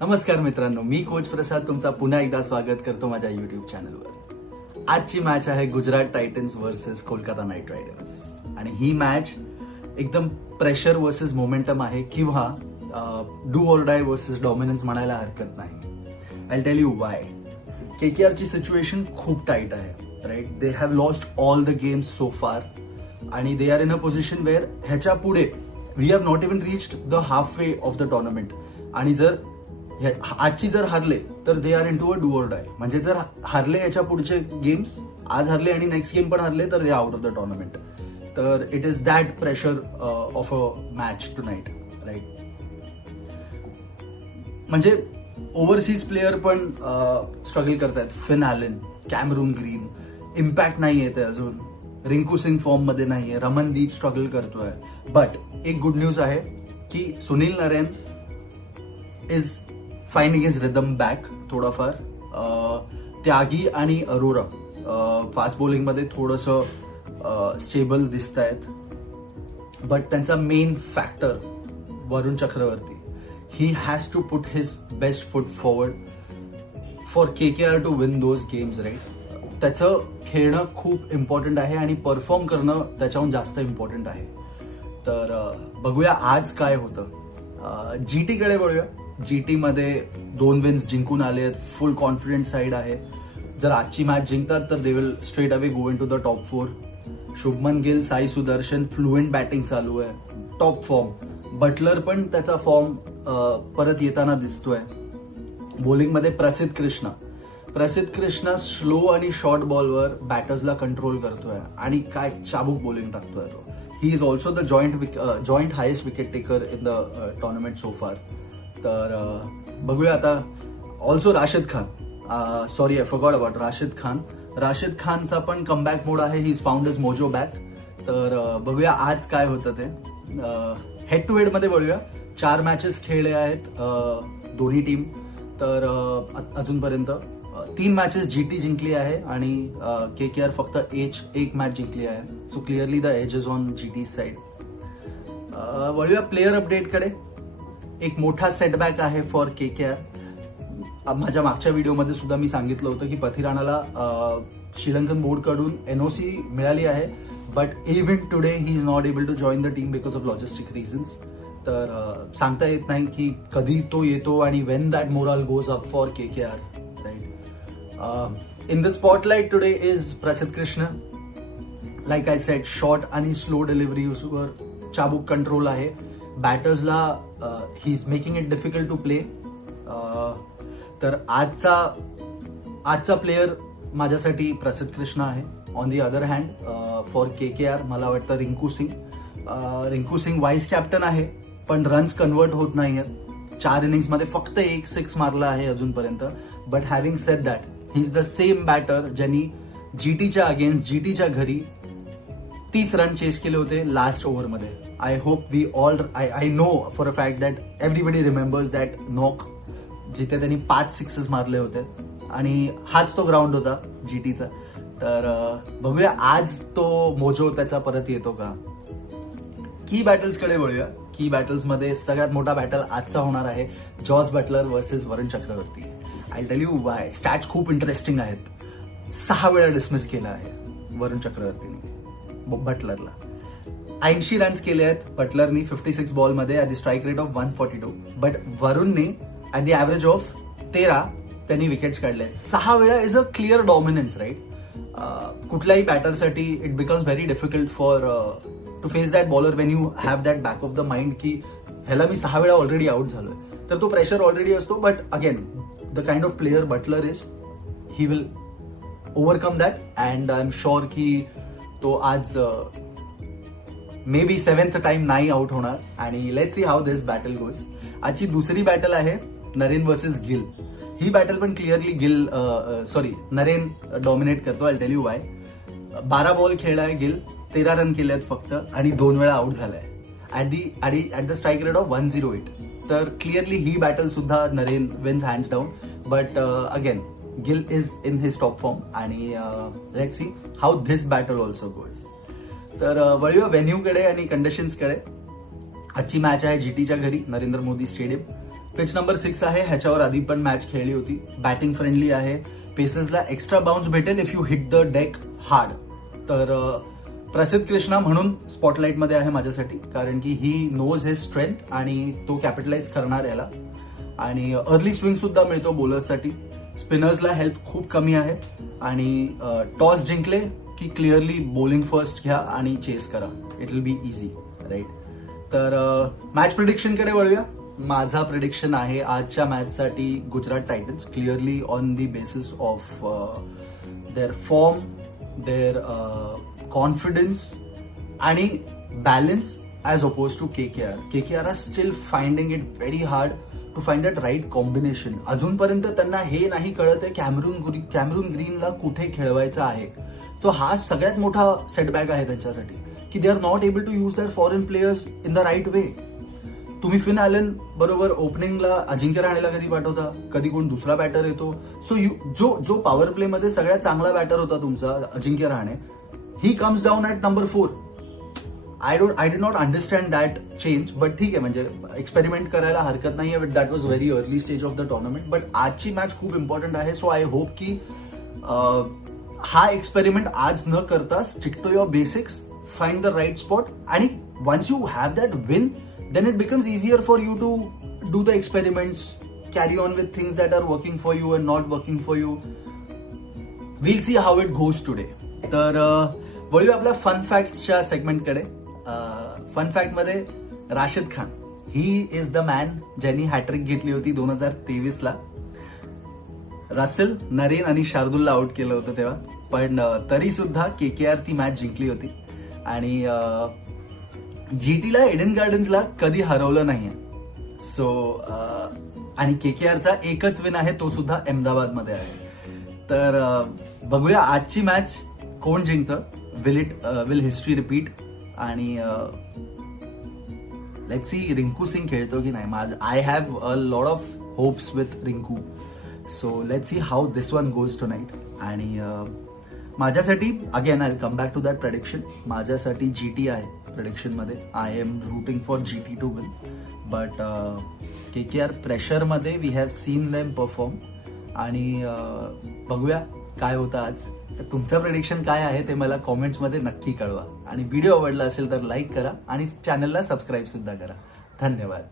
नमस्कार मित्रांनो, मी कोच प्रसाद तुमचा पुन्हा एकदा स्वागत करतो माझ्या युट्यूब चॅनलवर. आजची मॅच आहे Gujarat titans versus Kolkata knight riders आणि ही मॅच एकदम प्रेशर वर्सेस मोमेंटम आहे किंवा do or die versus dominance म्हणायला हरकत नाही. I tell you why. केकेआरची सिच्युएशन खूप टाईट आहे, right. They have lost all the games so far आणि they are in a position where ह्याच्या पुढे we have not even reached the half way of the tournament. आणि जर आजची जर हारले तर they are into a do or die. म्हणजे जर हारले याच्या पुढचे गेम्स, आज हारले आणि नेक्स्ट गेम पण हारले तर they out of the tournament. तर it is that pressure of a match tonight, right. म्हणजे ओव्हरसीज प्लेयर पण स्ट्रगल करतायत. Finn Allen, Cameron Green, impact नाही येते अजून. रिंकू सिंग फॉर्म मध्ये नाहीये. रमनदीप स्ट्रगल करतोय. बट एक गुड न्यूज आहे की Sunil Narayan is finding his rhythm back थोडाफार. त्यागी आणि अरोरा फास्ट बॉलिंग मध्ये थोडंसं स्टेबल दिसत आहेत. बट त्यांचा main factor Varun Chakravarthy. He has to put his best foot forward for KKR to win those games, right. त्याचं खेळणं खूप इम्पॉर्टंट आहे आणि परफॉर्म करणं त्याच्याहून जास्त इम्पॉर्टंट आहे. तर बघूया आज काय होतं. जीटी कडे वळूया. जीटी मध्ये 2 विन्स जिंकून आले आहेत. फुल कॉन्फिडंट साईड आहे. जर आजची मॅच जिंकतात तर they will straight away go into the top 4. Shubman Gill, Sai Sudharsan fluent batting चालू आहे. Top form. बटलर पण त्याचा फॉर्म परत येताना दिसतोय. बॉलिंगमध्ये प्रसिद्ध कृष्णा स्लो आणि शॉर्ट बॉलवर बॅटर्सला कंट्रोल करतोय आणि काय चाबूक बॉलिंग टाकतोय तो. He is also the joint highest wicket taker in the tournament so फार. तर बघूया आता. Also Rashid Khan, sorry I forgot about Rashid Khan. Rashid खानचा पण कमबॅक मोड आहे. He is found his mojo back. तर बघूया आज काय होतं ते. हेड टू हेड मध्ये बघूया. 4 मॅचेस खेळले आहेत दोन्ही टीम. तर अजूनपर्यंत 3 मॅचेस जीटी जिंकली आहे आणि केकेआर फक्त एक मॅच जिंकली आहे. So clearly the edge is on GT side. वळूया प्लेअर अपडेटकडे. एक मोठा सेटबॅक आहे फॉर केकेआर. माझ्या मागच्या व्हिडिओमध्ये सुद्धा मी सांगितलं होतं की पथिराणाला श्रीलंकन बोर्डकडून एनओसी मिळाली आहे. But even today he is not able to join the team because of logistic reasons. तर सांगता येत नाही की कधी तो येतो आणि when that morale goes up for KKR, right. In the spotlight today is Prasidh Krishna. Like I said, short आणि स्लो डिलिव्हरीवर चाबूक कंट्रोल आहे. बॅटर्सला he is making it difficult to play. तर आजचा प्लेयर माझ्यासाठी प्रसिद्ध कृष्णा आहे. On the other hand for KKR मला वाटतं रिंकू सिंग वाईस कॅप्टन आहे पण रन्स कन्वर्ट होत नाहीयेत. 4 इनिंग्समध्ये फक्त 1 6 मारला आहे अजूनपर्यंत. But having said that, he is the same batter ज्यांनी जीटीच्या अगेन्स्ट जीटीच्या घरी 30 रन चेस केले होते लास्ट ओव्हरमध्ये. I hope we all I know for a fact that everybody remembers that knock जिथे त्यांनी 5 सिक्सेस मारले होते आणि हाच तो ग्राउंड होता जीटीचा. तर बघूया आज तो मोजो त्याचा परत येतो का. की बॅटल्स कडे वळूया. की बॅटल्स मध्ये सगळ्यात मोठा बॅटल आजचा होणार आहे Jos Buttler versus Varun Chakravarthy. I tell you why. Stats खूप इंटरेस्टिंग आहेत. 6 वेळा डिसमिस केला आहे वरुण चक्रवर्तीने बटलरला. 80 रन्स केले आहेत बटलरनी 56 बॉलमध्ये at the strike rate of 142. But वरुणने ॲट द ॲव्हरेज ऑफ 13 त्यांनी विकेट्स काढले. 6 वेळा is a clear dominance, right. कुठल्याही बॅटरसाठी it becomes very difficult for to face that bowler when you have that back of the mind की ह्याला मी 6 वेळा already out झालोय. तर तो प्रेशर ऑलरेडी असतो. But again the kind of player Buttler is, he will overcome that and I am sure की तो आज मे बी 7th टाइम नाही आउट होणार. आणि let's see how this battle goes. आजची दुसरी बॅटल आहे नरेन वर्सेस गिल. ही बॅटल पण क्लिअरली नरेन डॉमिनेट करतो. I tell you why. 12 ball खेळलाय गिल, 13 रन केले आहेत फक्त आणि 2 वेळा आउट झालाय at the strike rate of 108. तर क्लिअरली ही बॅटल सुद्धा Narine wins hands down. But again Gill is in his top form आणि let's see how this battle also goes. तर वळूया व्हेन्यूकडे आणि कंडिशन्सकडे. आजची मॅच आहे जीटीच्या घरी, Narendra Modi stadium. Pitch number 6 आहे, ह्याच्यावर आधी पण मॅच खेळली होती. बॅटिंग फ्रेंडली आहे. पेसर्सला एक्स्ट्रा बाउन्स भेटेल if you hit the deck hard. तर प्रसिद्ध कृष्णा म्हणून स्पॉटलाइटमध्ये आहे माझ्यासाठी, कारण की ही नोज हिज स्ट्रेंथ आणि तो कॅपिटलाइज करणार याला. आणि अर्ली स्विंग सुद्धा मिळतो बॉलर्ससाठी. स्पिनर्सला हेल्प खूप कमी आहे आणि टॉस जिंकले की क्लिअरली बॉलिंग फर्स्ट घ्या आणि चेस करा. It will be easy, right. तर मॅच प्रिडिक्शनकडे वळूया. माझा प्रिडिक्शन आहे आजच्या मॅचसाठी Gujarat Titans, clearly on the basis of their form, their confidence आणि balance as oppose to KKR. KKR are still finding it very hard to find that right combination. अजूनपर्यंत त्यांना हे नाही कळत आहे कॅमरून ग्रीनला कुठे खेळवायचं आहे. सो हा सगळ्यात मोठा सेटबॅक आहे त्यांच्यासाठी की they are not able to use that foreign players in the right way. तुम्ही फिन ॲलन बरोबर ओपनिंगला अजिंक्य रहाणेला कधी पाठवता, कधी कोण दुसरा बॅटर येतो. सो जो पॉवर प्ले मध्ये सगळ्यात चांगला बॅटर होता तुमचा Ajinkya Rahane, he comes down at number 4. I did not understand that change, but ठीक आहे, म्हणजे एक्सपेरिमेंट करायला हरकत नाहीये. But that was very early stage of the tournament. But आजची मॅच खूप इम्पॉर्टंट आहे. सो आय होप की हा एक्सपेरिमेंट आज न करता stick to your basics, find the right spot, आणि once you have that win, then it becomes easier for you to do the experiments, carry on with things that are working for you and not working for you. We'll see how it goes today. तर वळूया आपल्या fun फॅक्ट्सच्या सेगमेंटकडे. Fun fact मध्ये राशिद खान, ही is the man ज्यांनी hat trick घेतली होती 2023ला. Russell, Naren आणि शार्दुलला out केलं होतं तेव्हा, पण तरी सुद्धा KKR ती मॅच जिंकली होती. आणि GTला एडन गार्डन्सला कधी हरवलं नाहीये. सो आणि KKRचा एकच विन आहे, तो सुद्धा अहमदाबादमध्ये आहे. तर बघूया आजची मॅच कोण जिंकतं. Will history repeat? आणि लेट्स सी रिंकू सिंग खेळतो की नाही. I have a lot of hopes with Rinku. So let's see how this one goes tonight. आणि माझ्यासाठी again I come back to that prediction. माझ्यासाठी GT आहे प्रेडिक्शन मध्ये. I am rooting for GT to win. But KKR प्रेशरमध्ये we have seen them perform. आणि बघूया काय होतं आज. तर तुमचं प्रेडिक्शन काय आहे ते मला कॉमेंट्समध्ये नक्की कळवा. आणि व्हिडिओ आवडला असेल तर लाईक करा आणि चॅनलला सबस्क्राईब सुद्धा करा. धन्यवाद.